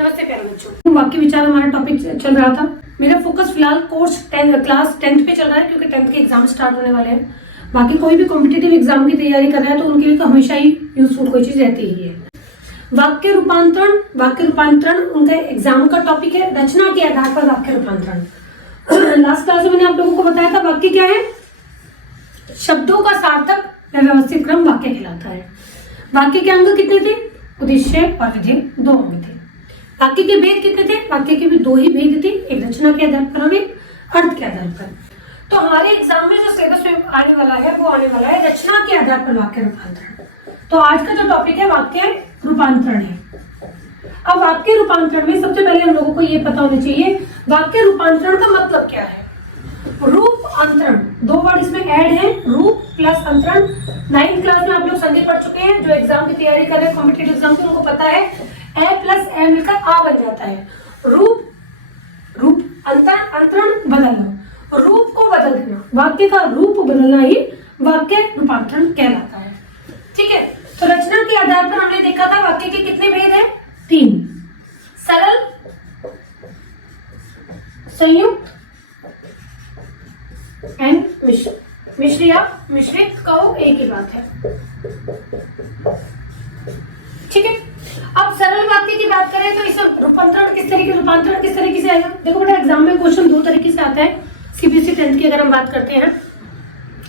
नमस्ते प्यारे बच्चों, वाक्य विचार हमारा टॉपिक चल रहा था। मेरा फोकस फिलहाल क्लास 10th पे चल रहा है क्योंकि 10th के एग्जाम स्टार्ट होने वाले हैं। बाकी कोई भी कॉम्पिटिटिव एग्जाम की तैयारी कर रहा है तो उनके लिए तो हमेशा ही यूजफुल कोई चीज रहती ही है। वाक्य रूपांतरण उनका एग्जाम का टॉपिक है। रचना के आधार पर वाक्य रूपांतरण। लास्ट क्लास में मैंने आप लोगों को बताया था वाक्य क्या है। शब्दों का सार्थक या व्यवस्थित क्रम वाक्य कहलाता है। वाक्य के अंग कितने थे? उद्देश्य और विधेय 2 अंग थे। वाक्य के भेद कितने थे? वाक्य के भी 2 ही भेद थे, एक रचना के आधार पर और एक अर्थ के आधार पर। तो हमारे एग्जाम में जो सिलेबस में आने वाला है वो आने वाला है रचना के आधार पर वाक्य रूपांतरण। तो आज का जो टॉपिक है वाक्य रूपांतरण है। अब वाक्य रूपांतरण में सबसे पहले हम लोगों को ये पता होना चाहिए वाक्य रूपांतरण का मतलब क्या है। रूप अंतरण, 2 वर्ड इसमें ऐड है, रूप प्लस अंतरण। 9th क्लास में आप लोग संधि पढ़ चुके हैं। जो एग्जाम की तैयारी कर रहे हैं कॉम्पिटिटिव एग्जाम की उनको पता है ए प्लस ए मिलकर आ बन जाता है। रूप अंतरण बदलना, रूप को बदल देना, वाक्य का रूप बदलना ही वाक्य रूपांतरण कहलाता है। ठीक है, तो रचना के आधार पर हमने देखा था वाक्य के कितने भेद हैं? 3। सरल, संयुक्त एंड मिश्र या मिश्रित कहो एक ही बात है। ठीक है, अब सरल वाक्य की बात करें तो इसे रूपांतरण किस तरीके से आएगा। देखो बेटा, एग्जाम में क्वेश्चन 2 तरीके से आता है। सीबीएसई 10th की अगर हम बात करते हैं,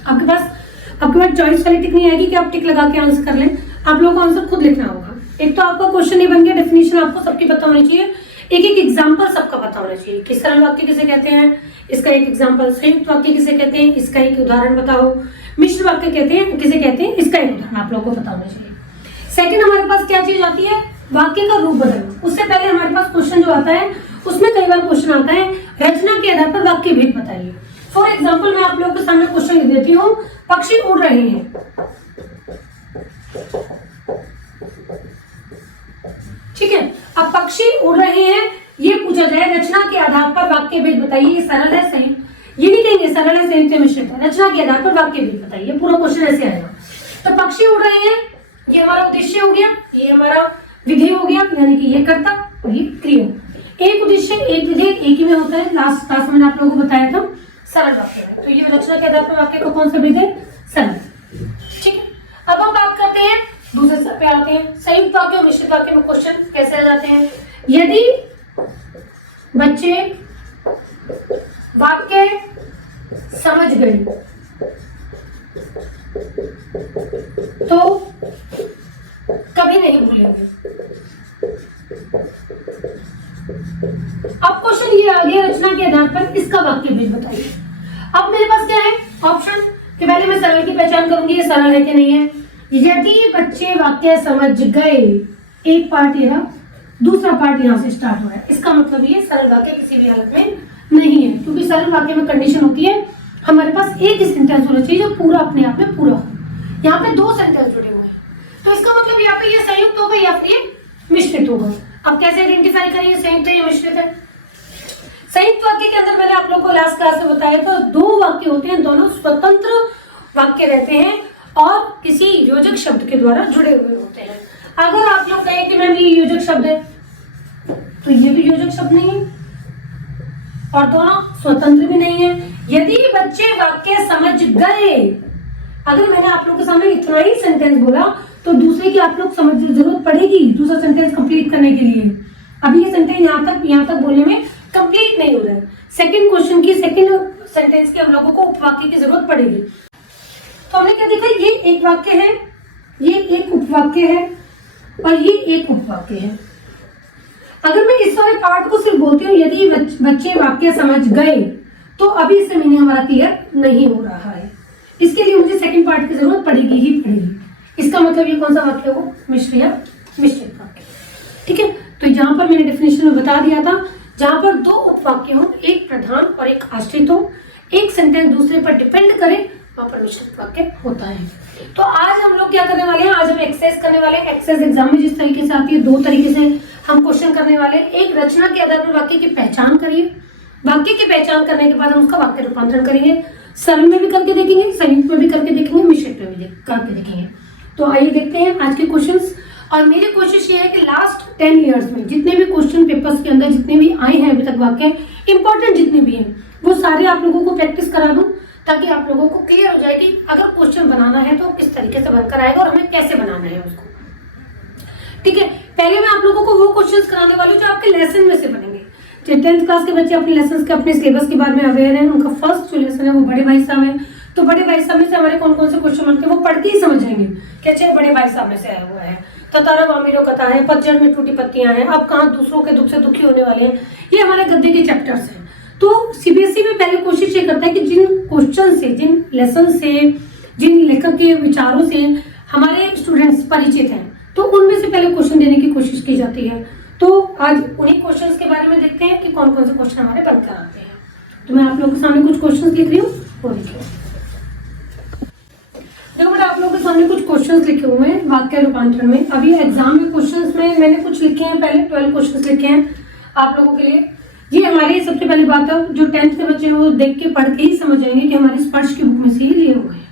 आपके पास चॉइस वाली टिक नहीं आएगी कि आप टिक लगा के आंसर कर लें। आप लोगों को आंसर खुद लिखना होगा। एक तो आपका क्वेश्चन नहीं बन गया, डेफिनेशन आपको सबकी पता होनी चाहिए, एक एग्जाम्पल सबका पता होना चाहिए कि सरल वाक्य किसे कहते हैं, इसका एक एग्जाम्पल। संयुक्त वाक्य किसे कहते हैं, इसका एक उदाहरण बताओ। मिश्र वाक्य किसे कहते हैं, इसका एक उदाहरण आप लोगों को पता होना चाहिए। सेकंड, हमारे पास क्या चीज आती है? वाक्य का रूप बदलना। उससे पहले हमारे पास क्वेश्चन जो आता है उसमें कई बार क्वेश्चन आता है रचना के आधार पर वाक्य भेद बताइए। फॉर एग्जाम्पल मैं आप लोगों के सामने क्वेश्चन लिख देती हूँ, पक्षी उड़ रहे हैं। ठीक है, अब पक्षी उड़ रहे हैं ये पूछा जाए रचना के आधार पर वाक्य भेद बताइए। ये सरल है, सही, ये नहीं कहेंगे सरल है, संयुक्त है, मिश्रित है। रचना के आधार पर वाक्य भेद बताइए। पूरा क्वेश्चन ऐसे आएगा। तो पक्षी उड़ रहे हैं, ये हमारा उद्देश्य हो गया, ये हमारा विधेय हो गया, यानी कि ये कर्ता और ये क्रिया। एक उद्देश्य एक विधेय एक ही में होता है। लास्ट क्लास में आपने लोगों को बताया था सरल वाक्य है। तो ये रचना के आधार पर वाक्य का कौन सा भेद है? सरल। ठीक है, अब हम बात करते हैं दूसरे स्तर पे आते हैं। संयुक्त वाक्य और मिश्रित वाक्य में क्वेश्चन कैसे आ जाते हैं। यदि बच्चे वाक्य समझ गए तो कभी नहीं भूलेंगे। अब क्वेश्चन ये आ गया रचना के आधार पर इसका वाक्य भेद बताइए। अब मेरे पास क्या है ऑप्शन कि पहले मैं सरल की पहचान करूंगी, ये सरल है कि नहीं है। यदि बच्चे वाक्य समझ गए, एक पार्ट ये रहा, दूसरा पार्ट यहां से स्टार्ट हो रहा है। इसका मतलब ये सरल वाक्य किसी भी हालत में नहीं है, क्योंकि सरल वाक्य में कंडीशन होती है हमारे पास एक ही सेंटेंस होना चाहिए जो पूरा अपने आप में पूरा हो। यहाँ पे 2 सेंटेंस जुड़े हुए हैं, तो इसका मतलब यहाँ पे ये संयुक्त होगा या फिर ये मिश्रित होगा। अब कैसे आइडेंटिफाई करें संयुक्त है या मिश्रित है? संयुक्त वाक्य के अंदर मैंने आप लोगों को लास्ट क्लास में बताया था 2 वाक्य होते हैं, दोनों स्वतंत्र वाक्य रहते हैं और किसी योजक शब्द के द्वारा जुड़े हुए होते हैं। अगर आप लोग कहें कि मैम ये योजक शब्द है, तो ये भी योजक शब्द नहीं है और दोनों स्वतंत्र भी नहीं है। यदि बच्चे वाक्य समझ गए, अगर मैंने आप लोग के सामने इतना ही सेंटेंस बोला तो दूसरे की आप लोग समझ जरूरत पड़ेगी दूसरा सेंटेंस कंप्लीट करने के लिए। अभी ये सेंटेंस यहाँ तक बोलने में कंप्लीट नहीं हो रहा है। सेकंड क्वेश्चन की सेकंड सेंटेंस की हम लोगों को उपवाक्य की जरूरत पड़ेगी। तो हमने क्या देखा, ये एक वाक्य है, ये एक उपवाक्य है और ये एक उपवाक्य है। अगर मैं इस वाले पार्ट को सिर्फ बोलती हूँ यदि बच्चे वाक्य समझ गए, तो अभी इससे मीनिंग हमारा क्लियर नहीं हो रहा है। इसके लिए मुझे सेकंड पार्ट की जरूरत पड़ेगी ही पड़ेगी। इसका मतलब ये कौन सा वाक्य हो? मिश्र या मिश्रित वाक्य। ठीक है, तो यहाँ पर मैंने डेफिनेशन में बता दिया था, जहां पर 2 उपवाक्य हो, एक प्रधान और एक आश्रित हो, एक सेंटेंस दूसरे पर डिपेंड करे, वहां पर मिश्रित वाक्य होता है। तो आज हम लोग क्या करने वाले हैं, आज हम एक्सरसाइज करने वाले हैं। एक्सरसाइज एग्जाम में जिस तरीके से आती है 2 तरीके से हम क्वेश्चन करने वाले हैं। एक, रचना के आधार पर वाक्य की पहचान करिए। वाक्य की पहचान करने के बाद हम उसका वाक्य रूपांतरण करेंगे। सरल में भी करके देखेंगे, संयुक्त में भी करके देखेंगे, मिश्रित में भी करके देखेंगे। तो आइए देखते हैं आज के क्वेश्चंस। और मेरी कोशिश ये है कि लास्ट 10 ईयर्स में जितने भी क्वेश्चन पेपर्स के अंदर जितने भी आए हैं अभी तक वाक्य इंपॉर्टेंट जितने भी हैं वो सारे आप लोगों को प्रैक्टिस करा दूं, ताकि आप लोगों को क्लियर हो जाए कि अगर क्वेश्चन बनाना है तो किस तरीके से बनकर आएगा और हमें कैसे बनाना है उसको। ठीक है, पहले मैं आप लोगों को वो क्वेश्चंस कराने वाली हूँ जो आपके लेसन में से बनेंगे। जो 10th क्लास के बच्चे अपने लेसन के अपने सिलेबस के बारे में अवेयर हैं, उनका फर्स्ट जो लेसन है वो बड़े भाई साहब है। तो बड़े भाई साहब में से हमारे कौन कौन से क्वेश्चन बनते हैं वो पढ़ के ही समझ जाएंगे कि अच्छा बड़े भाई साहब में से आया हुआ है। ततारा वामिरो कथा है, पतझड़ में टूटी पत्तियां हैं, अब कहाँ दूसरों के दुख से दुखी होने वाले हैं, ये हमारे गद्य के चैप्टर्स हैं। तो सीबीएसई में पहले कोशिश ये करता है कि जिन क्वेश्चन से, जिन लेसन से, जिन लेखक के विचारों से हमारे स्टूडेंट्स परिचित हैं तो उनमें से पहले क्वेश्चन देने की कोशिश की जाती है। तो आज उन्हीं क्वेश्चंस के बारे में देखते हैं कि कौन कौन से क्वेश्चन हमारे बनकर आते हैं। तो मैं आप लोगों के सामने कुछ क्वेश्चंस लिख रही हूँ, वो देखिए। देखो बेटा, आप लोगों के सामने कुछ क्वेश्चंस लिखे हुए हैं वाक्य रूपांतरण में। अभी एग्जाम में क्वेश्चंस में मैंने कुछ लिखे हैं, पहले 12 क्वेश्चंस लिखे हैं आप लोगों के लिए। ये हमारे सबसे पहली बात है, जो 10th के बच्चे हैं वो देख के पढ़ के ही समझ जाएंगे कि हमारे स्पर्श की बुक में से ही लिए हुए हैं।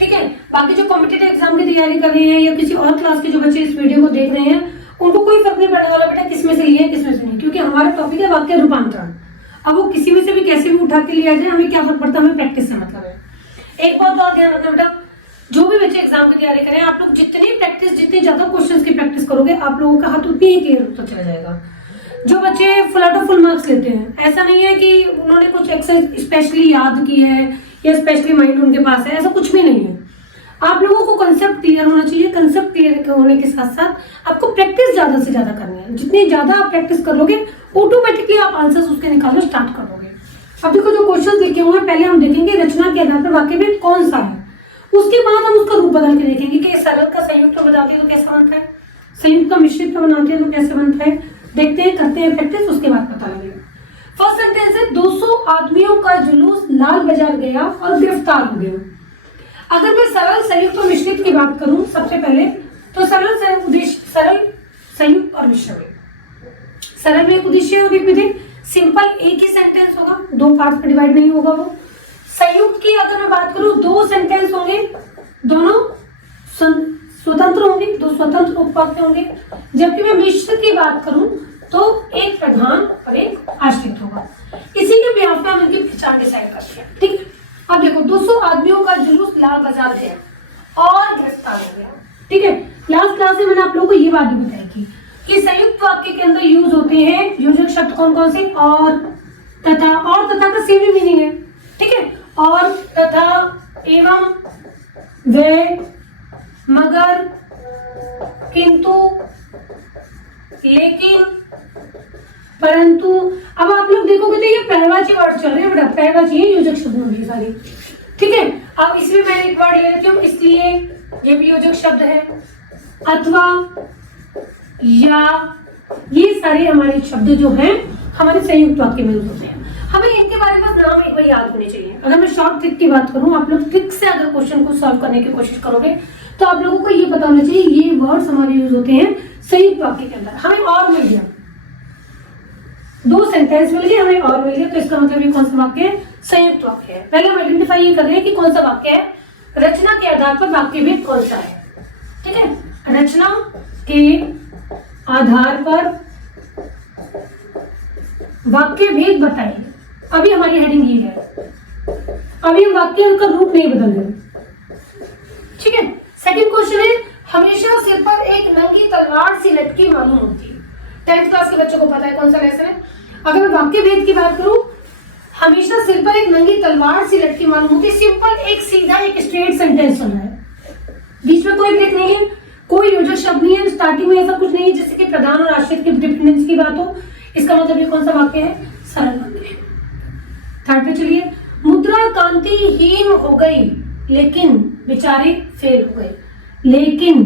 ठीक है, बाकी जो कॉम्पिटिटिव एग्जाम की तैयारी कर रहे हैं या किसी और क्लास के जो बच्चे इस वीडियो को देख रहे हैं उनको कोई फर्क नहीं पड़ने वाला बेटा किस में से लिया है किस में से नहीं, क्योंकि हमारा टॉपिक है वाक्य रूपांतरण। अब वो किसी में से भी कैसे भी उठा के लिया जाए हमें क्या फर्क पड़ता है, हमें प्रैक्टिस से मतलब है। एक बात और ध्यान रखना बेटा, जो भी बच्चे एग्जाम की तैयारी करें, आप लोग जितनी प्रैक्टिस, जितनी ज्यादा क्वेश्चंस की प्रैक्टिस करोगे आप लोगों का हाथ उतनी ही क्लियर होता चला जाएगा। जो बच्चे full out of full marks लेते हैं, ऐसा नहीं है कि उन्होंने कुछ एक्सरसाइज स्पेशली याद की है या स्पेशली माइंड उनके पास है, ऐसा कुछ भी नहीं है। आप लोगों को कंसेप्ट क्लियर होना चाहिए। कंसेप्ट क्लियर होने के साथ साथ आपको प्रैक्टिस ज्यादा से ज्यादा करनी है। जितनी ज्यादा आप प्रैक्टिस करोगे ऑटोमेटिकली आप आंसर्स उसके निकालना स्टार्ट करोगे। अब देखो जो क्वेश्चन लिखे हुए हैं, पहले हम देखेंगे रचना के आधार पर वाक्य भेद कौन सा है, उसके बाद हम उसका रूप बदल के देखेंगे कि सरल का संयुक्त बनाते हैं तो कैसा बनता है, संयुक्त का मिश्रित बनाते हैं तो कैसे बनता है। देखते हैं, करते हैं प्रैक्टिस, उसके बाद पता लगेगा। फर्स्ट सेंटेंस है 200 आदमियों का जुलूस लाल बाजार गया और गिरफ्तार हो गया। अगर मैं सरल, संयुक्त और मिश्रित की बात करूं सबसे पहले, तो सरल संयुक्त और मिश्रित। सरल में एक उद्देश्य और एक विधेय, सिंपल एक ही सेंटेंस होगा, दो पार्ट में डिवाइड नहीं होगा वो। संयुक्त की अगर मैं बात करूं, दो सेंटेंस होंगे, दोनों स्वतंत्र होंगे, दो स्वतंत्र उपवाक्य होंगे। जबकि मैं मिश्रित की बात करूं तो एक प्रधान और एक आश्रित होगा। इसी के बिहाफ पे हम इनकी पहचान डिसाइड करते हैं। ठीक है, अब देखो 200 आदमियों का जुलूस लाल बाजार गया और गिरफ्तार हो गया। ठीक है, लास्ट क्लास में मैंने आप लोगों को ये बात भी बताई कि संयुक्त वाक्य के अंदर यूज होते हैं योजक शब्द कौन कौन से, और तथा का सेम ही मीनिंग है। ठीक है, और तथा, एवं, वे, मगर, किंतु, लेकिन, परंतु। अब आप लोग देखोगे तो ये पर्यायवाची वर्ड चल रहे हैं बेटा, पर्यायवाची है, योजक शब्द होंगे सारे। ठीक है, अब इसमें मैं एक वर्ड ले लेती हूँ, इसलिए ये भी योजक शब्द है, अथवा, या, ये सारे हमारे शब्द जो हैं हमारे संयुक्त वाक्य में यूज होते हैं। हमें इनके बारे में नाम एक बार याद होने चाहिए। अगर मैं शॉर्ट ट्रिक की बात करूं, आप लोग ट्रिक से अगर क्वेश्चन को सॉल्व करने की कोशिश करोगे तो आप लोगों को ये पता होना चाहिए ये वर्ड्स हमारे यूज होते हैं संयुक्त वाक्य के अंदर। हमें और मिल गया, दो सेंटेंस मिल गए, हमें और मिल गया, तो इसका मतलब ये कौन सा वाक्य है, संयुक्त वाक्य है। पहले हम आइडेंटिफाई ये कर रहे हैं कि कौन सा वाक्य है, रचना के आधार पर वाक्य भेद कौन सा है। ठीक है, रचना के आधार पर वाक्य भेद बताइए। अभी हमारी हेडिंग ये है, अभी हम वाक्य का रूप नहीं बदल रहे। ठीक है, सेकंड क्वेश्चन है, हमेशा सिर पर एक नंगी तलवार सी लटकी मालूम होती है। 10th क्लास के बच्चों को पता है कौन सा लेसन है। अगर मैं वाक्य भेद की बात करूं, हमेशा सिर पर एक नंगी तलवार सी लटकी मालूम होती है, सिंपल एक सीधा एक स्ट्रेट सेंटेंस सुना है, बीच में कोई ब्रेक नहीं है, कोई योजक शब्द नहीं है, स्टार्टिंग में ऐसा कुछ नहीं है जैसे कि प्रधान और आश्रित की डिपेंडेंस की बात हो। इसका मतलब ये कौन सा वाक्य है, सरल वाक्य है। थर्ड पे चलिए, मुद्रा कांतिहीन हो गई लेकिन बेचारे फेल हो गए। लेकिन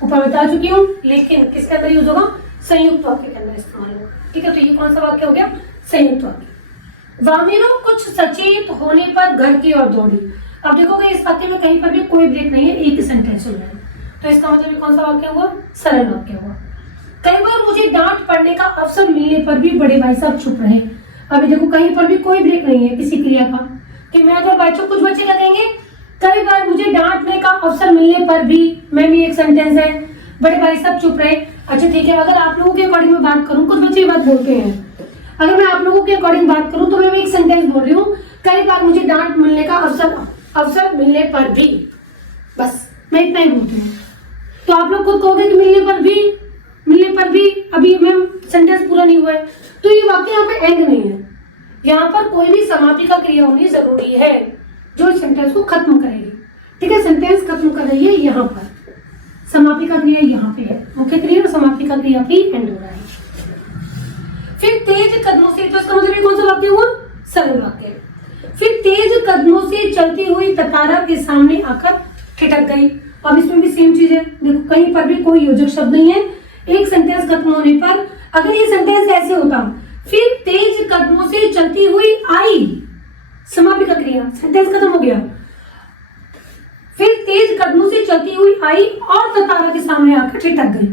ऊपर बता चुकी हूँ, लेकिन किसके अंदर यूज होगा, संयुक्त वाक्य के अंदर इस्तेमाल होगा। ठीक है, तो ये कौन सा वाक्य हो गया, संयुक्त वाक्य। वामिरो कुछ सचेत होने पर घर की ओर दौड़ी। अब देखोगे इस वाक्य में कहीं पर भी कोई ब्रेक नहीं है, एक ही सेंटेंस हो रहा है, तो इसका मतलब ये कौन सा वाक्य हुआ, सरल वाक्य हुआ। कई बार मुझे डांट पड़ने का अवसर मिलने पर भी बड़े भाई साहब चुप रहे। अभी देखो कहीं पर भी कोई ब्रेक नहीं है किसी क्रिया का, कि मैं अगर बच्चों, कुछ बच्चे क्या कहेंगे, कई बार मुझे डांटने का अवसर मिलने पर भी, मैं भी एक सेंटेंस है, बड़े भाई सब चुप रहे। अच्छा ठीक है, अगर आप लोगों के अकॉर्डिंग मैं बात करूं, कुछ बच्चे ये बात बोलते हैं, अगर मैं आप लोगों के अकॉर्डिंग बात करूं तो मैं एक सेंटेंस बोल रही हूँ, कई बार मुझे डांट मिलने का अवसर मिलने पर भी, बस मैं इतना ही बोलती हूँ। तो आप लोग खुद कहोगे कि मिलने पर भी, अभी मैम सेंटेंस पूरा नहीं हुआ है, तो ये वाक्य यहाँ पे एंड नहीं है। यहाँ पर कोई भी समापी का क्रिया होनी जरूरी है जो इस सेंटेंस को खत्म करेगी। ठीक है, सेंटेंस खत्म कर रही है यहाँ पर, समापी का क्रिया यहाँ पे है, मुख्य क्रिया और समापी का क्रिया भी एंड हो रहा है। फिर तेज कदमों से, तो इसका मतलब कौन सा वाक्य हुआ? सरल वाक्य। फिर तेज कदमों से चलती हुई ततारा के सामने आकर ठिठक गई। अब इसमें भी सेम चीज है, देखो कहीं पर भी कोई योजक शब्द नहीं है। एक सेंटेंस खत्म होने पर अगर ये सेंटेंस ऐसे होता, फिर तेज कदमों से चलती हुई आई, समापी का क्रिया, सेंटेंस खत्म हो गया। फिर तेज कदमों से चलती हुई आई और ततारा के सामने आकर ठिठक गई,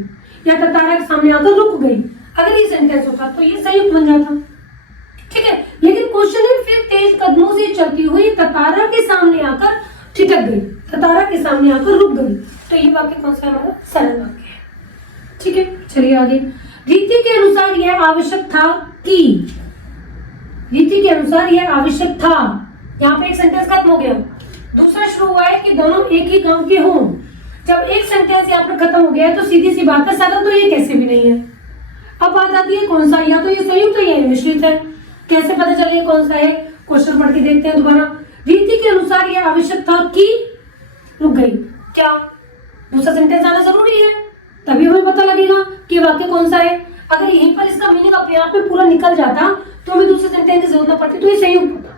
या ततारा के सामने आकर रुक गई। अगर ये सेंटेंस होता तो ये संयुक्त बन जाता। ठीक है, लेकिन क्वेश्चन है फिर तेज कदमों से चलती हुई ततारा के सामने आकर ठिठक गई, ततारा के सामने आकर रुक गई। तो ये वाक्य कौन सा है? हमारा सरल वाक्य है। ठीक है, चलिए आगे। रीति के अनुसार यह आवश्यक था कि, रीति के अनुसार यह आवश्यक था, यहाँ पे एक सेंटेंस खत्म हो गया। दूसरा शुरू हुआ है कि दोनों एक ही गांव के हों। जब एक सेंटेंस यहाँ पे खत्म हो गया है तो सीधी सी बात है, सरल तो ये कैसे भी नहीं है। अब बात आती है कौन सा, या तो ये संयुक्त है या ये मिश्रित है। कैसे पता चले कौन सा है? क्वेश्चन पढ़ के देखते हैं दोबारा। रीति के अनुसार यह आवश्यक था कि रुक गई, क्या दूसरा सेंटेंस आना जरूरी है, तभी हमें पता लगेगा कि वाक्य कौन सा है। अगर यहीं पर इसका मीनिंग अपने आप में पूरा निकल जाता तो हमें दूसरे सेंटेंस की जरूरत न पड़ती, तो ये संयुक्त होता।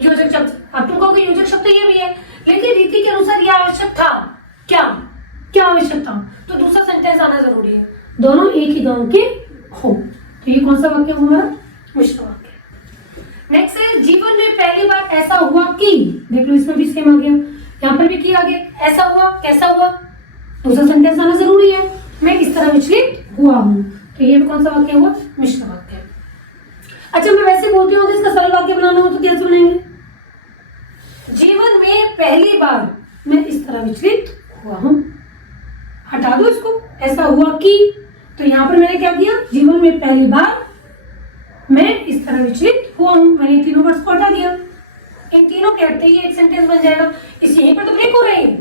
योजक शब्द, अब तुम कहोगे योजक शब्द तो ये भी है, लेकिन रीति के अनुसार यह आवश्यक था, क्या आवश्यक था, तो दूसरा सेंटेंस आना जरूरी है, दोनों एक ही गांव के हो। तो ये कौन सा वाक्य हुआ? हमारा मिश्र वाक्य। नेक्स्ट है, जीवन में पहली बार ऐसा हुआ कि, देख लो इसमें भी सेम आ गया, यहाँ पर भी की आगे, ऐसा हुआ, कैसा हुआ, दूसरा सेंटेंस आना जरूरी है। मैं इस तरह विचलित हुआ हूँ, तो ये भी कौन सा वाक्य हुआ? मिश्र वाक्य। अच्छा, मैं वैसे बोलती हूँ इसका सरल वाक्य बनाना हो तो कैसे बनाएंगे? जीवन में पहली बार मैं इस तरह विचलित हुआ हूँ, हटा दो इसको, ऐसा हुआ कि, तो यहाँ पर मैंने क्या किया? जीवन में पहली बार मैं इस तरह विचलित हुआ हूँ, मैंने तीनों वर्ड्स को हटा दिया। इन तीनों के हटते ही एक सेंटेंस बन जाएगा। इस यहीं पर तो ब्रेक हो रही है,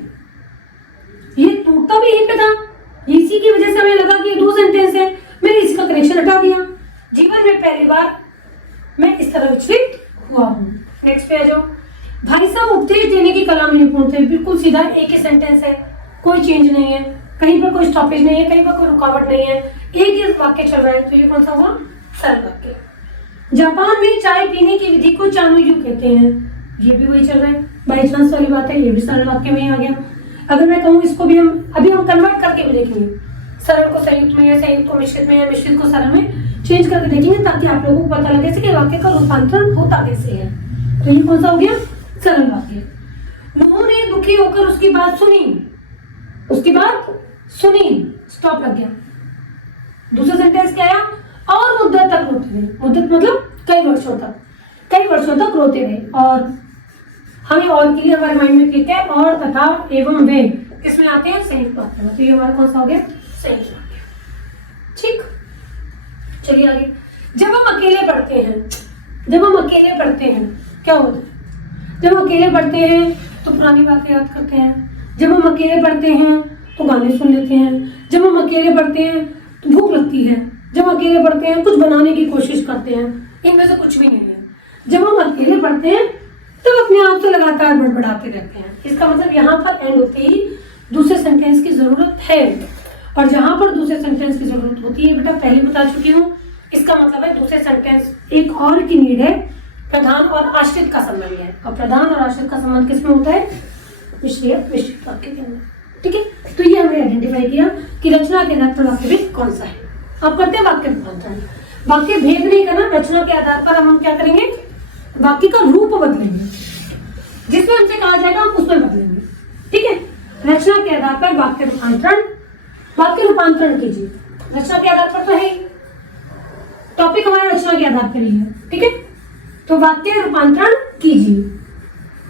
ये टूटता भी यहीं पे था, इसी की वजह से हमें लगा कि ये दो सेंटेंस है, मैंने इसका कनेक्शन हटा दिया। जीवन में पहली बार मैं इस तरह विचलित हुआ हूँ। नेक्स्ट पे आ जाओ। भाई साहब उपदेश देने की कला में निपुण थे, बिल्कुल सीधा एक ही सेंटेंस है, कोई चेंज नहीं है, कहीं पर कोई स्टॉपेज नहीं है, कहीं पर कोई रुकावट नहीं है, एक ही वाक्य चल रहा है। तो ये कौन सा हुआ? सरल वाक्य। जापान में चाय पीने की विधि को चानुयू कहते हैं, ये भी वही चल रहा है, बाई चांस वाली बात है, ये भी सरल वाक्य में ही आ गया। अगर मैं कहूँ इसको भी हम कन्वर्ट करके भी देखेंगे, सरल को संयुक्त में, संयुक्त को मिश्रित में, मिश्रित को सरल में चेंज करके देखेंगे, ताकि आप लोगों को पता लगे कि वाक्य का रूपांतरण होता कैसे है। तो ये कौन सा हो गया? सरल वाक्य। नूह ने दुखी होकर उसकी बात सुनी, स्टॉप लग गया। दूसरा सेंटेंस क्या आया? और मुद्दत तक रोते रहे, मुद्दत मतलब कई वर्षों तक रोते रहे। और हमें और के लिए हमारे माइंड में क्लिक है, और तथा एवं वे किसमें आते हैं? संयुक्त वाक्य में। तो ये हमारा कौन सा हो गया? संयुक्त वाक्य। ठीक, चलिए आगे। जब हम अकेले पढ़ते हैं क्या होता है? जब हम अकेले पढ़ते हैं तो पुरानी बातें याद करते हैं, जब हम अकेले पढ़ते हैं तो गाने सुन लेते हैं, जब हम अकेले पढ़ते हैं तो भूख लगती है, जब हम अकेले पढ़ते हैं कुछ बनाने की कोशिश करते हैं, इनमें से कुछ भी नहीं है। जब हम अकेले पढ़ते हैं तब अपने आप से लगातार बड़बड़ाते रहते हैं। इसका मतलब यहाँ पर एंड होते ही दूसरे सेंटेंस की जरूरत है, और जहां पर दूसरे सेंटेंस की जरूरत होती है, बेटा पहले बता चुकी हूँ, इसका मतलब है दूसरे सेंटेंस एक और की नीड है, प्रधान और आश्रित का संबंध है। और प्रधान और आश्रित का संबंध किसमें होता है? मिश्रित वाक्य के अंदर। ठीक है, तो ये हमने आइडेंटिफाई किया कि रचना के आधार पर वाक्य भेद कौन सा है। अब करते हैं वाक्य रूपांतरण। वाक्य भेद नहीं करना, रचना के आधार पर हम क्या करेंगे? वाक्य का रूप बदलेंगे, जिसमें हमसे कहा जाएगा हम उसमें बदलेंगे। ठीक है, रचना के आधार पर वाक्य रूपांतरण कीजिए। रचना के आधार पर तो है, टॉपिक हमारा रचना के आधार पर ही है। ठीक है, तो वाक्य रूपांतरण कीजिए।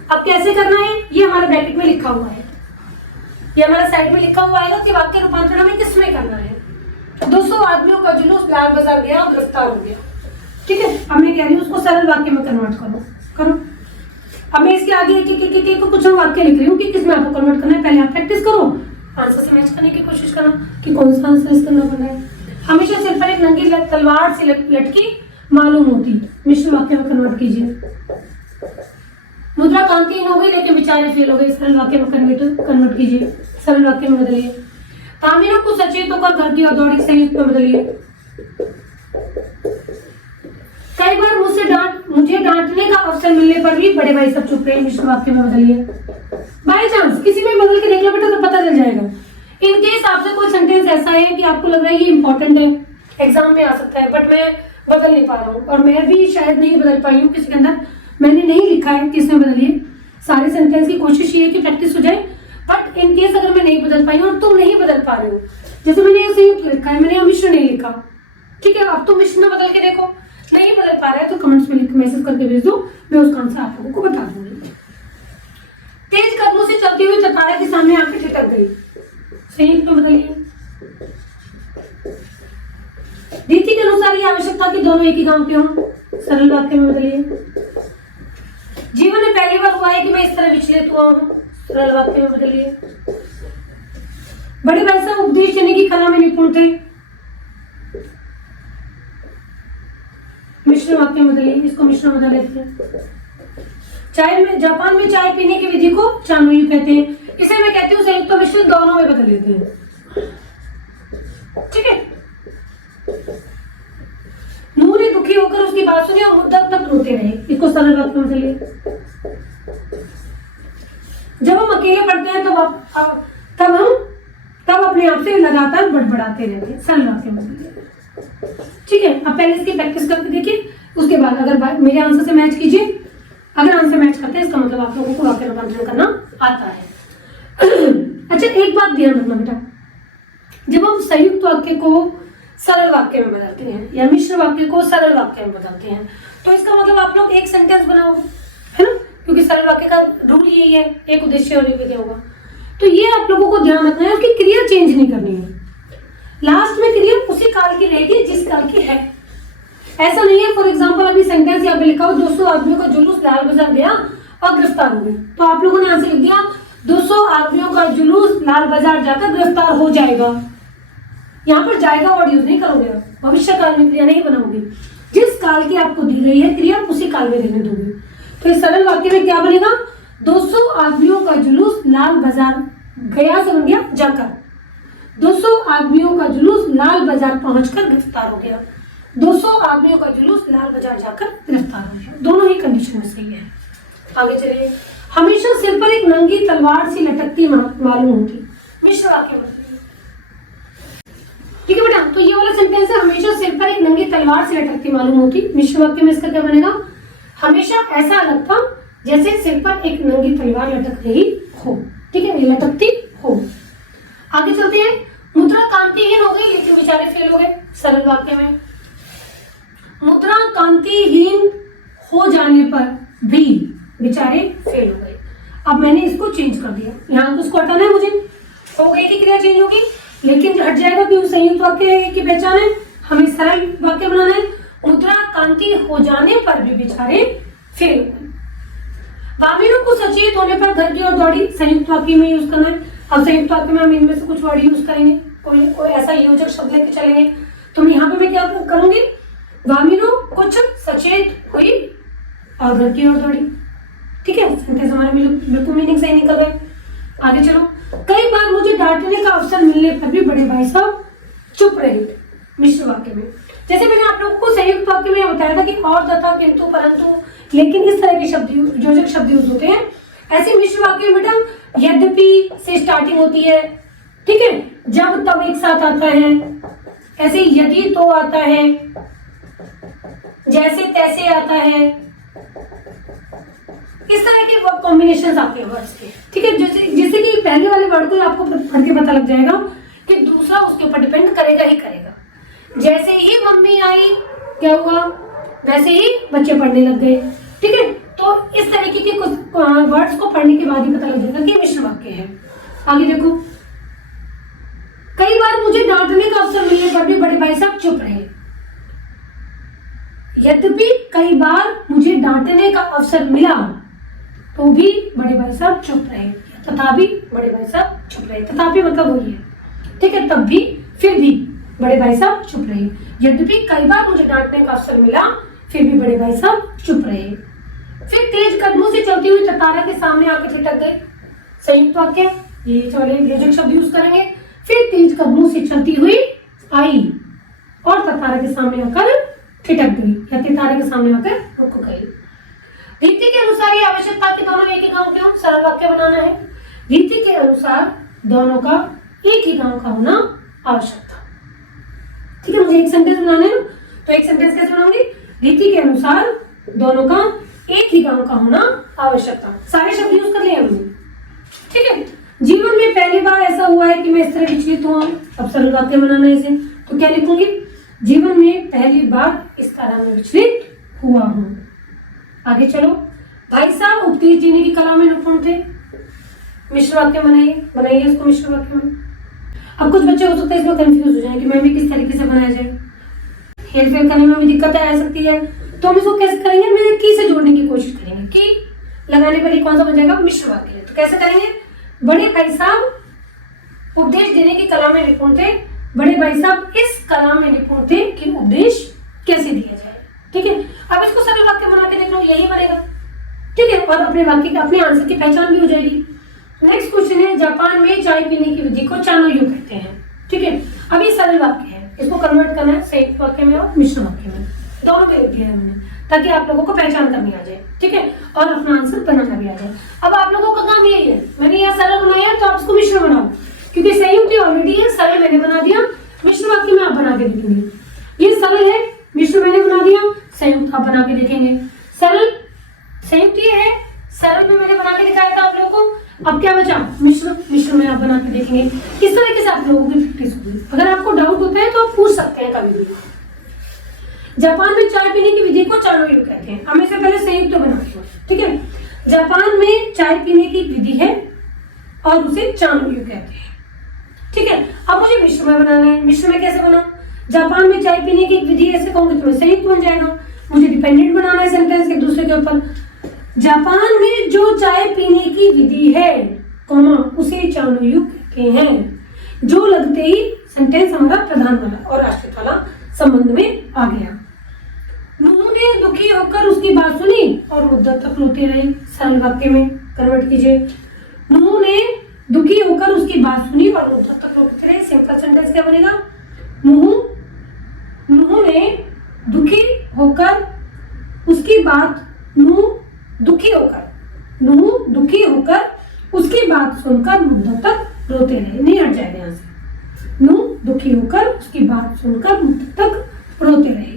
अब कैसे करना है ये हमारे ब्रैकेट में लिखा हुआ है। ये हमारा साइड में लिखा हुआ आएगा कि वाक्य रूपांतरण हमें किसमें करना है। 200 आदमियों का जुलूस लाल बाजार गया और गिरफ्तार हो गया। ठीक है, अब मैं कह रही हूँ उसको सरल वाक्य में कन्वर्ट करो। अब मैं इसके आगे एक कुछ वाक्य लिख रही हूँ कि किसमें आपको कन्वर्ट करना है। पहले आप प्रैक्टिस करो, आंसर से मैच करने की कोशिश करना कि कौन सा आंसर इसका करना पड़ रहा है। हमेशा सिर पर एक नंगी तलवार से लटकी मालूम होती, मिश्र वाक्य में कन्वर्ट कीजिए। मुद्रा कांतिहीन हो गई लेकिन विचारे फेल हो गए, सरल वाक्य में कन्वर्ट कीजिए, सरल वाक्य में बदलिए। तामीरों को सचेत होकर घर की ओर दौड़ी, संयुक्त में बदलिए। कई बार मुझे डांटने का अवसर मिलने पर भी बड़े भाई सब चुप रहे, मिश्र वाक्य में बदलिए। बाय चांस किसी में बदल के देख लो बेटा तो पता चल जाएगा। इन केस आपसे कोई सेंटेंस ऐसा है कि आपको लग रहा है ये इंपॉर्टेंट है, एग्जाम में आ सकता है, बट मैं बदल नहीं पा रहा हूँ, और मैं भी शायद नहीं बदल पाई हूँ। किसी के अंदर मैंने नहीं लिखा है कि इसमें बदलिए। सारे सेंटेंस की कोशिश ये है कि प्रैक्टिस हो जाए, बट इन केस अगर मैं नहीं बदल पाई हूँ और तुम नहीं बदल पा रहे हो, जैसे मैंने संयुक्त लिखा है, मैंने मिश्र नहीं लिखा, ठीक है, अब तुम मिश्र में बदल के देखो, नहीं बदल पा रहा है तो कमेंट्स में लिख मैसेज करके भेज दो, मैं उसका आंसर आप लोगों को बता दूंगी। तेज कदमों से चलती हुई चट्टाने के सामने आके ठिठक गई, संयुक्त में बदलिए। रीति के अनुसार ये आवश्यकता कि दोनों एक ही गांव के हों, सरल वाक्य में बदलिए। जीवन में पहली बार हुआ है कि मैं इस तरह विचलित हुआ हूं, सरल वाक्य में बदलिए। बड़े भाई साहब उपदेश देने की कला में निपुण थे, मिश्र वाक्य में बदलिए, इसको मिश्र बदल लेते हैं। जापान में चाय पीने की विधि को चानुयु कहते हैं, इसे मैं कहती हूँ संयुक्त मिश्र, दोनों में बदल लेते हैं। ठीक है, नूर ने दुखी होकर उसकी बात सुनी और मुद्दा तक रोते रहे, इसको सरल वाक्य में बदलिए। जब हम अकेले पढ़ते हैं तब अपने आप से लगातार बड़बड़ाते रहते हैं, सरल वाक्य में बदलिए। ठीक है, अब पहले इसकी प्रैक्टिस करके देखिए, उसके बाद अगर मेरे आंसर से मैच कीजिए। अगर आंसर मैच करते हैं इसका मतलब आप लोगों को वाक्य रूपांतरण करना आता है। अच्छा, एक बात ध्यान रखना बेटा, जब हम संयुक्त वाक्य को सरल वाक्य में बदलते हैं या मिश्र वाक्य को सरल वाक्य में बदलते हैं तो इसका मतलब आप लोग एक सेंटेंस बनाओगे, है ना, क्योंकि सरल वाक्य का रूल यही है, एक उद्देश्य और एक विधेय होगा। तो ये आप लोगों को ध्यान रखना है कि क्रिया चेंज नहीं करनी है, लास्ट में क्रिया उसी काल की रहेगी जिस काल की है। ऐसा नहीं है फॉर एग्जांपल अभी सेंटेंस यहाँ पे लिखा हो 200 आदमियों का जुलूस लाल बाजार गया और गिरफ्तार हो गए, तो आप लोगों ने आंसर लिख दिया 200 आदमियों का जुलूस लाल बाजार जाकर गिरफ्तार हो जाएगा। यहाँ पर जाएगा वर्ड यूज नहीं करोगे, भविष्य काल में क्रिया नहीं बनाओगे, जिस काल की आपको दी गई है क्रिया उसी काल में रहने दोगे। तो इस सरल वाक्य में क्या बनेगा, 200 आदमियों का जुलूस लाल बाजार गया से बन गया जाकर, 200 आदमियों का जुलूस लाल बाजार पहुंचकर गिरफ्तार हो गया, 200 आदमियों का जुलूस लाल बाजार जाकर गिरफ्तार हो गया, दोनों ही कंडीशन में सही है। आगे चलिए, हमेशा सिर पर एक नंगी तलवार सी लटकती मालूम होती, मिश्र वाक्य में। ठीक है बेटा, तो ये वाला सेंटेंस है, हमेशा सिर पर एक नंगी तलवार से लटकती मालूम होती। मिश्र वाक्य में इसका क्या बनेगा, हमेशा ऐसा लगता जैसे सिर पर एक नंगी तलवार लटक रही हो। ठीक है, लटकती हो। आगे चलते हैं, मुद्रा कांतिहीन हो गई लेकिन बेचारे फेल हो गए, सरल वाक्य में। मुद्रा कांतिहीन हो जाने पर भी बेचारे फेल हो गए। अब मैंने इसको चेंज कर दिया, यहाँ उसको हटाना है मुझे, हो गई की क्रिया चेंज होगी लेकिन हट जाएगा क्यों, संयुक्त वाक्य की पहचान है, हमें सरल वाक्य बनाना है। मुद्रा कांति हो जाने पर भी बेचारे फेल हो गए। वामिनों को सचेत होने पर घर की ओर दौड़ी, संयुक्त वाक्य में यूज करना है। अब संयुक्त वाक्य में हम इनमें से कुछ वर्ड यूज करेंगे, कोई ऐसा योजक शब्द लेके चलेंगे। तो यहाँ पे मैं क्या करूंगी, वामिनों कुछ सचेत हुई और घर की ओर दौड़ी। ठीक है, सेंटेंस हमारे बिल्कुल मीनिंग सही निकल गए। आगे चलो, कई बार मुझे डांटने का अवसर मिलने पर भी बड़े भाई साहब चुप रहे, मिश्र वाक्य में। जैसे मैंने आप लोगों को संयुक्त वाक्य में बताया था कि और, तथा, किंतु, परंतु, लेकिन इस तरह के शब्द योजक शब्द यूज होते हैं। ऐसे मिश्र वाक्य में बेटा यद्यपि से स्टार्टिंग होती है, ठीक है, जब तब एक साथ आता है, ऐसे यदि तो आता है, जैसे तैसे आता है, इस तरह के वर्ड कॉम्बिनेशन आते हैं वर्ड्स के। ठीक है, जैसे कि पहले वाले वर्ड को आपको पढ़ के पता लग जाएगा कि दूसरा उसके ऊपर डिपेंड करेगा ही करेगा। जैसे ही मम्मी आई क्या हुआ, वैसे ही बच्चे पढ़ने लग गए। ठीक है, तो इस तरीके के कुछ वर्ड्स को पढ़ने के बाद ही पता लग जाएगा कि मिश्र वाक्य है। आगे देखो, कई बार मुझे डांटने का अवसर मिलने पर भी बड़े भाई साहब चुप रहे। यद्यपि कई बार मुझे डांटने का अवसर मिला तो भी बड़े भाई साहब चुप रहे, तथापि बड़े भाई साहब चुप रहे। तथापि मतलब वही है, ठीक है, तब भी, फिर भी बड़े भाई साहब चुप रहे। यद्यपि कई बार मुझे डांटने का अवसर मिला, फिर भी बड़े भाई साहब चुप रहे। फिर तेज कदमों से चलती हुई ततारा के सामने आकर ठिठक गए। संयुक्त वाक्य, ये चले योजक शब्द यूज करेंगे। फिर तेज कदमों से चलती हुई आई और ततारा के सामने आकर ठिठक गई या ततारा के सामने आकर रुक गई। रीति के अनुसार ये आवश्यकता कि दोनों एक ही गांव के हों, सरल वाक्य बनाना है। रीति के अनुसार दोनों का एक ही गांव का होना आवश्यक था। ठीक है, मुझे एक सेंटेंस बनाना है, तो एक सेंटेंस कैसे बनाऊंगी? रीति के अनुसार दोनों का एक ही गांव का होना आवश्यक था। सारे शब्द यूज कर लिए हमने, ठीक है। जीवन में पहली बार ऐसा हुआ है कि मैं इस तरह विचलित हुआ। अब सरल वाक्य बनाना है इसे, तो क्या लिखूंगी? जीवन में पहली बार इस तरह में विचलित हुआ हूं। आगे चलो, भाई साहब उपदेश देने की कला में निपुण थे। मिश्र वाक्य बनाइए इसको मिश्र वाक्य में। अब कुछ बच्चे हो सकते हैं इसमें कंफ्यूज हो जाए कि मैं भी किस तरीके से बनाया जाए, हेर फेर करने में भी दिक्कत आ सकती है, तो हम इसको कैसे करेंगे? मैंने की से जोड़ने की कोशिश करेंगे। की लगाने पर कौन सा बन जाएगा? मिश्र वाक्य। तो कैसे करेंगे? बड़े भाई साहब उपदेश देने की कला में निपुण थे। बड़े भाई साहब इस कला में निपुण थे कि उपदेश कैसे दिया जाए। ठीक है, अब इसको सरल वाक्य बना के देख लो, यही बनेगा। ठीक है, और अपने वाक्य का अपने आंसर की पहचान भी हो जाएगी। नेक्स्ट क्वेश्चन है, जापान में चाय पीने की विधि को चानोयू कहते हैं। ठीक है, अब ये सरल वाक्य है, इसको कन्वर्ट करना है संयुक्त वाक्य में और मिश्र वाक्य में, दोनों के लिए दिया है मैंने, ताकि आप लोगों को पहचान करनी आ जाए। ठीक है, और अपना आंसर बनाना भी आ जाए। अब आप लोगों का काम यही है, मैंने यहाँ सरल बनाया तो आप इसको मिश्र बनाओ, क्योंकि संयुक्त ऑलरेडी है, सरल मैंने बना दिया, मिश्र वाक्य में आप बना के देखेंगे। ये सरल है, मिश्र मैंने बना दिया, संयुक्त आप बना के देखेंगे। सरल संयुक्त ये है, सरल में मैंने बना के दिखाया था आप लोगों को। अब क्या बचा? मिश्र में आप बना के देखेंगे। किस तरह के साथ लोगों की प्रैक्टिस होगी। अगर आपको डाउट होता है तो आप पूछ सकते हैं कभी भी। जापान में चाय पीने की विधि को चानोयू कहते हैं। हम इससे पहले संयुक्त बनाते हैं। ठीक है, जापान में चाय पीने की विधि है और उसे चानोयू कहते हैं। ठीक है, अब मुझे मिश्र में बनाना है। मिश्र में कैसे बनाऊं? जापान में चाय पीने की विधि ऐसे कहूंगी तो संयुक्त बन जाएगा। मुझे डिपेंडेंट बनाना है सेंटेंस एक दूसरे के ऊपर। जापान में जो चाय पीने की विधि है, कॉमा, उसे चानोयू कहते हैं। जो लगते ही सेंटेंस हमारा प्रधान वाला और आश्रित वाला संबंध में आ गया। नूनू ने दुखी होकर उसकी बात सुनी और मुद्दत तक रोते रहे। सरल वाक्य में कन्वर्ट कीजिए। नूनू ने दुखी होकर उसकी बात सुनी और मुद्दत तक रोते रहे। सिंपल सेंटेंस क्या बनेगा? नूनू ने दुखी होकर उसकी बात नूनू दुखी होकर उसकी बात सुनकर मुद्दत तक रोते रहे। नहीं हट जाएगा यहाँ से। नूनू दुखी होकर उसकी बात सुनकर मुद्दत तक रोते रहे।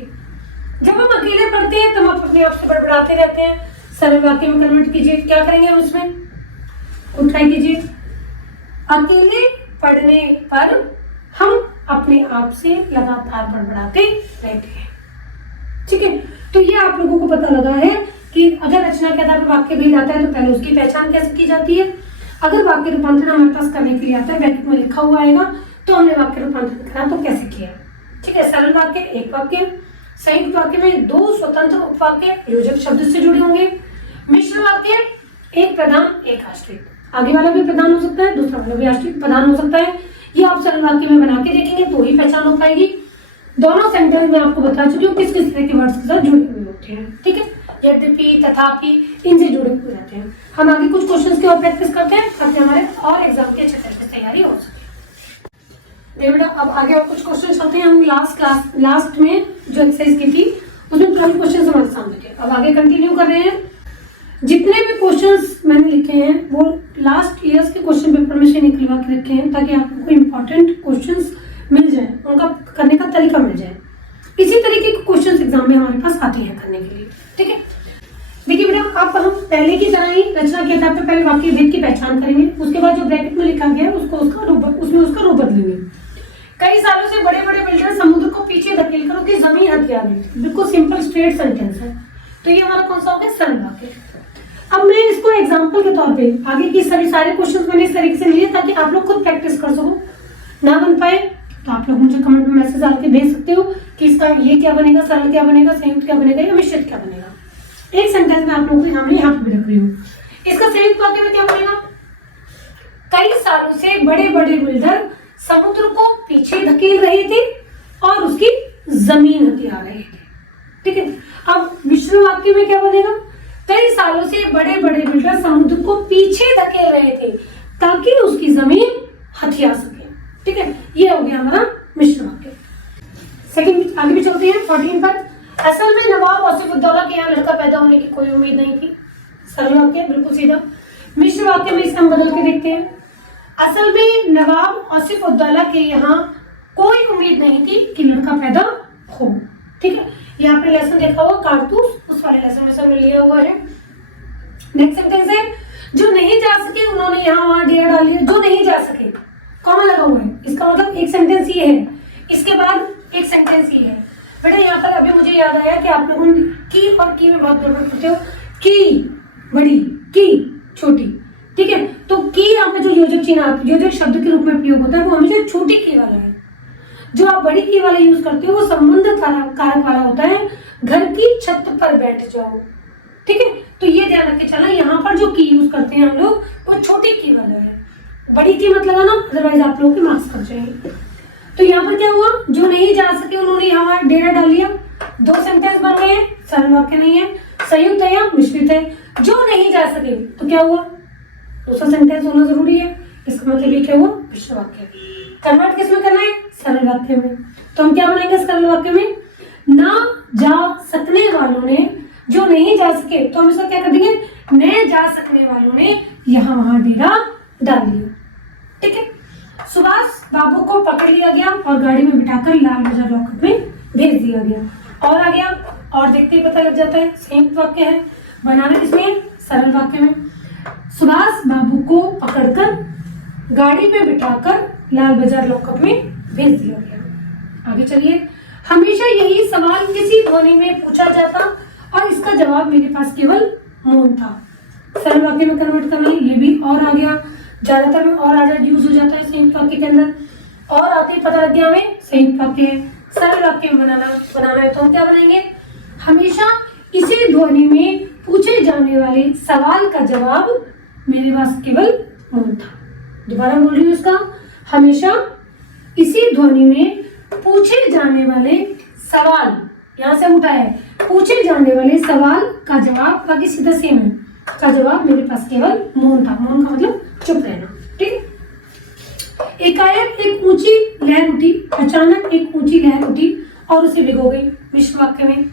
जब हम अकेले पढ़ते हैं तो हम अपने आप से बड़बड़ाते रहते हैं। सरल वाक्य में कन्वर्ट कीजिए। क्या करेंगे हम उसमें? ट्राई कीजिए। अकेले पढ़ने पर हम अपने आप से लगातार बड़बड़ाते रहते हैं। ठीक है, तो ये आप लोगों को पता लगा है कि अगर रचना के आधार पर वाक्य भेज आता है तो पहले उसकी पहचान कैसे की जाती है। अगर वाक्य रूपांतरण हमारे पास करने के लिए आता है, ब्रैकेट में लिखा हुआ आएगा, तो हमने वाक्य रूपांतरण करा तो कैसे किया। ठीक है, सरल वाक्य एक वाक्य, संयुक्त वाक्य में दो स्वतंत्र उपवाक्य योजक शब्द से जुड़े होंगे, मिश्र वाक्य एक प्रधान एक आश्रित, आगे वाला भी प्रधान हो सकता है, दूसरा वाला भी आश्रित प्रधान हो सकता है। ये आप सरल वाक्य में बना के देखेंगे तो ही पहचान हो पाएगी। दोनों सेंटेंस में आपको बता चुकी हूँ किस किस तरह के वर्ड्स के साथ जुड़े हुए होते हैं। ठीक है, यद्यपि, तथापि, इनसे जुड़े हुए रहते हैं। हम आगे कुछ क्वेश्चंस के और प्रैक्टिस करते हैं ताकि हमारे और एग्जाम की अच्छे तरीके से तैयारी हो सके। बेटा अब आगे और कुछ क्वेश्चन चलते हैं। हम लास्ट में जो एक्सरसाइज की थी उसमें 12 क्वेश्चन हमारे सामने थे। अब आगे कंटिन्यू कर रहे हैं। जितने भी क्वेश्चंस मैंने लिखे हैं वो लास्ट ईयर्स के क्वेश्चन पेपर में से निकलवा के रखे हैं ताकि आपको इम्पोर्टेंट क्वेश्चंस मिल जाए, उनका करने का तरीका मिल जाए। इसी तरीके के क्वेश्चंस एग्जाम में हमारे पास आते हैं करने के लिए। ठीक है, देखिए बेटा अब हम पहले की तरह ही रचना के आधार पर पहले वाक्य भेद की पहचान करेंगे, उसके बाद जो ब्रैकेट में लिखा गया है उसको उसका रूप बदलेंगे। कई सालों से बड़े बड़े बिल्डर समुद्र को पीछे धकेल कर उसकी जमीन हथियार ली। बिल्कुल सिंपल स्ट्रेट सेंटेंस है, तो ये हमारा कौन सा हो गया? सरल वाक्य। अब मैं इसको एग्जांपल के तौर पे आगे की सभी सारे क्वेश्चंस मैंने इस तरीके से लिए ताकि आप लोग खुद प्रैक्टिस कर सको। ना बन पाए तो आप लोग मुझे कमेंट में मैसेज आके भेज सकते हो कि इसका ये क्या बनेगा, सरल क्या बनेगा, संयुक्त क्या बनेगा या मिश्रित क्या बनेगा। एक सेंटेंस में आप लोगों के सामने यहाँ पे रख रही हूँ। इसका संयुक्त वाक्य में क्या बनेगा? कई सालों से बड़े बड़े बिल्डर समुद्र को पीछे धकेल रहे थे और उसकी जमीन हथिया रहे थे। ठीक है, अब मिश्र वाक्य में क्या बनेगा? कई सालों से बड़े बड़े बिल्डर समुद्र को पीछे धकेल रहे थे ताकि उसकी जमीन हथिया सके। ठीक है, ये हो गया हमारा मिश्र वाक्य। सेकंड आगे भी चलते हैं 14 पर। असल में नवाब आसिफउद्दौला के यहाँ लड़का पैदा होने की कोई उम्मीद नहीं थी। सरल वाक्य बिल्कुल सीधा। मिश्र वाक्य में इसका हम बदल के देखते हैं। असल में नवाब आसिफउद्दौला के यहाँ कोई उम्मीद नहीं थी कि लड़का पैदा हो। ठीक है, यहाँ पे लेसन देखा हुआ कारतूस, उस वाले लेसन में सब लिया हुआ है। नेक्स्ट सेंटेंस है जो नहीं जा सके उन्होंने यहाँ वहां डेरा डाल दिया। जो नहीं जा सके कॉमा लगा हुआ है, इसका मतलब एक सेंटेंस ये है, इसके बाद एक सेंटेंस ये है। बेटा यहाँ पर अभी मुझे याद आया कि आप लोगों ने की और की में बहुत गड़बड़ करते हो। की बड़ी, की छोटी। ठीक है, तो की यहाँ पे जो योजक चिन्ह योजक शब्द के रूप में प्रयोग होता है वो हमेशा छोटी की वाला है। जो आप बड़ी की वाला यूज करते हो वो संबंध कारक वाला होता है, घर की छत पर बैठ जाओ। ठीक है, तो ये ध्यान रख के चलना, यहाँ पर जो की यूज करते हैं हम लोग वो छोटी की वाला है। बड़ी की मत लगाना, अदरवाइज आप लोगों के मार्क्स कट जाएंगे। तो यहाँ पर क्या हुआ? जो नहीं जा सके उन्होंने यहाँ डेरा डाल लिया। दो सेंटेंस बन गए, सरल वाक्य नहीं है, संयुक्त है या मिश्रित है। जो नहीं जा सके तो क्या हुआ? दूसरा सेंटेंस होना जरूरी है, इसका मतलब ये क्या हुआ? मिश्र वाक्य। कन्वर्ट किसमें करना है? सरल वाक्य में। तो हम क्या बनाएंगे सरल वाक्य में? ना जा सकने वालों ने जो नहीं जा सके, तो हम इसका क्या कर देंगे? न जा सकने वालों ने यहाँ वहां डेरा डाल दिया। ठीक है, सुभाष बाबू को पकड़ लिया गया और गाड़ी में बिठाकर लाल बाजार लॉकअप में भेज दिया गया। और आ गया, और देखते ही पता लग जाता है संयुक्त वाक्य है। बनाना किसमें? सरल वाक्य में। सुभाष बाबू को पकड़कर गाड़ी पे बिठाकर लाल बाजार लॉकअप में भेज दिया गया। आगे चलिए। हमेशा यही सवाल किसी ध्वनि में पूछा जाता और इसका जवाब मेरे पास केवल मौन था। सरल वाक्य में कन्वर्ट करना है, ये भी और आ गया। ज्यादातर में और आधा यूज हो जाता है संयुक्त वाक्य के अंदर। और आते ही पता लग गया हमें संयुक्त वाक्य है। सरल वाक्य में बनाना है तो हम क्या बनाएंगे? हमेशा इसी ध्वनि में पूछे जाने वाले सवाल का जवाब मेरे पास केवल मौन था। दोबारा बोल रही हूँ इसका, हमेशा इसी ध्वनि में पूछे जाने वाले सवाल, यहाँ से उठा है, पूछे जाने वाले सवाल का जवाब बाकी सीधा सेम है, का जवाब मेरे पास केवल मौन था। मौन का मतलब चुप रहना। ठीक। एकाएक एक ऊंची लहर उठी, अचानक एक ऊंची लहर उठी और उसे भिगो गई। मिश्र वाक्य में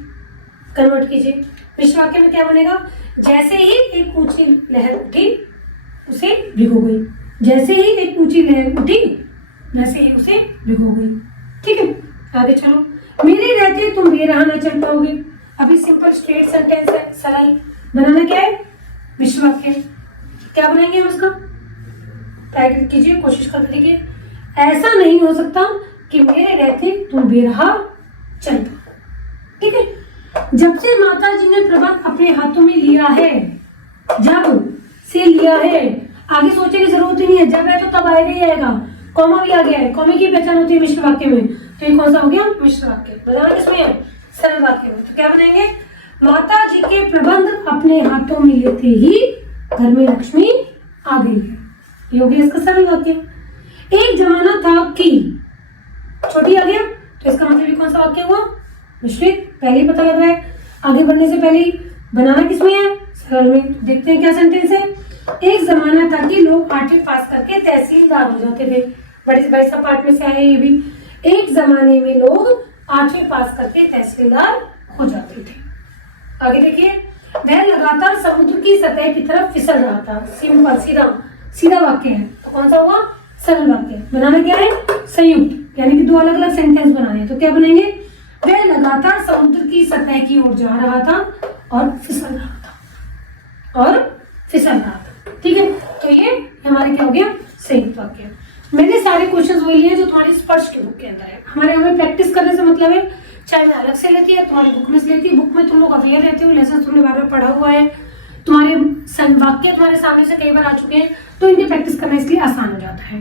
कन्वर्ट कीजिए। मिश्र वाक्य में क्या बनेगा? जैसे ही एक ऊंची लहर उठी उसे भिगो गई। जैसे ही एक ऊंची लहर उठी वैसे ही उसे भिगो गई। ठीक है, आगे चलो। मेरे रहते तुम बेरहा न चल पाओगे। अभी सिंपल स्ट्रेट सेंटेंस है, सरल। बनाना क्या है? मिश्र वाक्य। क्या बनाएंगे हम इसका? प्रैक्टिस कीजिए, कोशिश करके देखिए। ऐसा नहीं हो सकता कि मेरे रहते तुम बेरहा चल पाओ। ठीक है, जब से माता जी ने प्रबंध अपने हाथों में लिया है, जब से लिया है, आगे सोचने की जरूरत ही नहीं है। जब है तो तब आएगा ही आएगा। कॉमा भी आ गया है, कॉमे की पहचान होती है मिश्र वाक्य में। तो ये कौन सा हो गया? मिश्र वाक्य। बताना किसमें है? सरल वाक्य में। तो क्या बनाएंगे? माता जी के प्रबंध अपने हाथों में लेते ही घर में लक्ष्मी आ गई है। ये हो गया इसका सरल वाक्य। एक जमाना था कि, छोटी आ गया तो इसका मतलब ये कौन सा वाक्य हुआ? मिश्रित। पहले ही पता लग रहा है, आगे बढ़ने से पहले ही। बनाना किसमें है? सरल में। देखते हैं क्या सेंटेंस है। एक जमाना था कि लोग 8वीं पास करके तहसीलदार हो जाते थे। बड़ी सा पार्ट में से आया ये भी। एक जमाने में लोग 8वीं पास करके तहसीलदार हो जाते थे। आगे देखिए। वह लगातार समुद्र की सतह की तरफ फिसल रहा था। सिंपल, सीधा वाक्य है। तो कौन सा हुआ? सरल वाक्य। बनाना क्या है? संयुक्त, यानी कि दो अलग अलग सेंटेंस बनाने हैं। तो क्या बनेंगे? वह लगातार समुद्र की सतह की ओर जा रहा था और फिसल रहा था। ठीक है, तो ये हमारे क्या हो गया? संयुक्त वाक्य। मैंने सारे क्वेश्चंस वही लिए जो तुम्हारी स्पर्श की बुक के अंदर है। हमारे हमें प्रैक्टिस करने से मतलब है, चाहे मैं अलग से लेती है, तुम्हारी बुक में से लेती है। बुक में तुम लोग अवेयर रहते हो, लेसन तुमने बार बार पढ़ा हुआ है, तुम्हारे वाक्य तुम्हारे सामने से कई बार आ चुके हैं, तो इनकी प्रैक्टिस करना इसलिए आसान हो जाता है।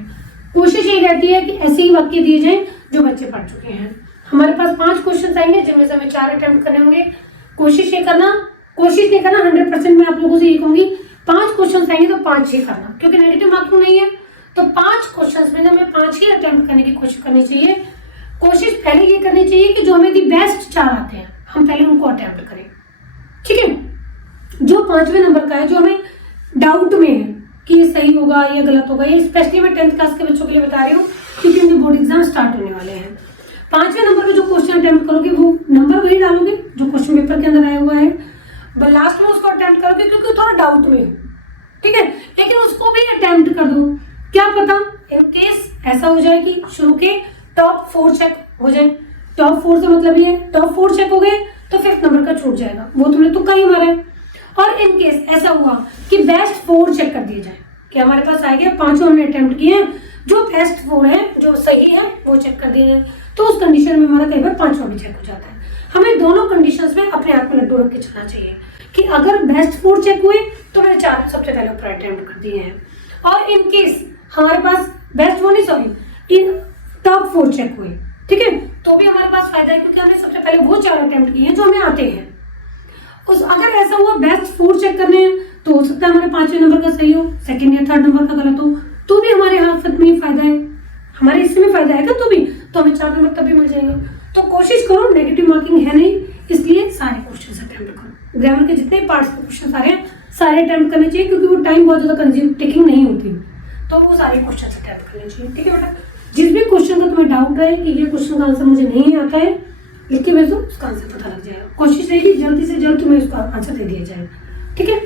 कोशिश ये रहती है कि ऐसे ही वाक्य दिए जाएं जो बच्चे पढ़ चुके हैं। हमारे पास 5 क्वेश्चन आएंगे जिनमें से हमें 4 अटेम्प्ट करने होंगे। कोशिश नहीं करना 100% मैं आप लोगों से ये कहूंगी 5 क्वेश्चन आएंगे तो 5 ही करना, क्योंकि नेगेटिव मार्किंग नहीं है। तो 5 क्वेश्चन में हमें 5 ही अटेम्प्ट करने की कोशिश करनी चाहिए। कोशिश पहले ये करनी चाहिए कि जो हमें दी बेस्ट 4 आते हैं हम पहले उनको अटेम्प्ट करें, ठीक है। जो 5वें नंबर का है, जो हमें डाउट में है कि ये सही होगा या गलत होगा, ये स्पेशली मैं 10th क्लास के बच्चों के लिए बता रही हूँ क्योंकि उनके बोर्ड एग्जाम स्टार्ट होने वाले हैं। 5वें नंबर पे जो क्वेश्चन अटेम्प्ट करोगे वो नंबर वही डालोगे जो क्वेश्चन पेपर के अंदर आया हुआ है, लास्ट में उसको अटेम्प्ट करोगे क्योंकि थोड़ा डाउट में हो, ठीक है, लेकिन उसको भी अटेम्प्ट कर दो। क्या पता इन केस ऐसा हो जाए कि शुरू के टॉप 4 चेक हो जाए। टॉप 4 से मतलब ये टॉप 4 चेक हो गए तो 5th नंबर का छूट जाएगा, वो तुमने तुक्का ही मारा है। और इन केस ऐसा हुआ कि बेस्ट 4 चेक कर दिए जाए कि हमारे पास आ गया 5 हमने अटेम्प्ट किए हैं, जो बेस्ट 4 है जो सही है वो चेक कर दिए जाए, तो उस कंडीशन में हमारा कई बार 5वां भी चेक हो जाता है। हमें दोनों कंडीशंस में अपने आप में लड्डू रख के चलना चाहिए कि अगर बेस्ट 4 चेक हुए तो मैंने 4 सबसे पहले ऊपर अटेम्प्ट कर दिए हैं, और इन केस हमारे पास बेस्ट 4 नहीं सॉरी इन टॉप 4 चेक हुए, ठीक है, तो भी हमारे पास फायदा है क्योंकि हमने सबसे पहले वो 4 अटेम्प्ट किए हैं जो हमें आते हैं। उस अगर ऐसा हुआ बेस्ट 4 चेक करने हैं तो हो सकता है हमारे 5वें नंबर का सही हो, 2nd या 3rd नंबर का गलत हो, तो भी हमारे हाथ में ही फायदा है, हमारे इसमें फायदा है तो भी तो हमें 4 नंबर तभी मिल जाएंगे। तो कोशिश करो, नेगेटिव मार्किंग है नहीं इसलिए सारे क्वेश्चन अटेम्प्ट करो। ग्रामर के जितने पार्ट्स के क्वेश्चन आ रहे हैं सारे अटेम्प्ट करने चाहिए क्योंकि वो टाइम बहुत ज्यादा कंज्यूम टेकिंग नहीं होती, तो वो सारे क्वेश्चन अटेम्प्ट करने चाहिए, ठीक है बेटा। जिस भी क्वेश्चन का तुम्हें डाउट रहे कि ये क्वेश्चन का आंसर मुझे नहीं आता है, लिख के भेजो, उसका आंसर पता लग जाएगा। कोशिश रहेगी जल्दी से जल्द तुम्हें उसका आंसर दे दिया जाए, ठीक है।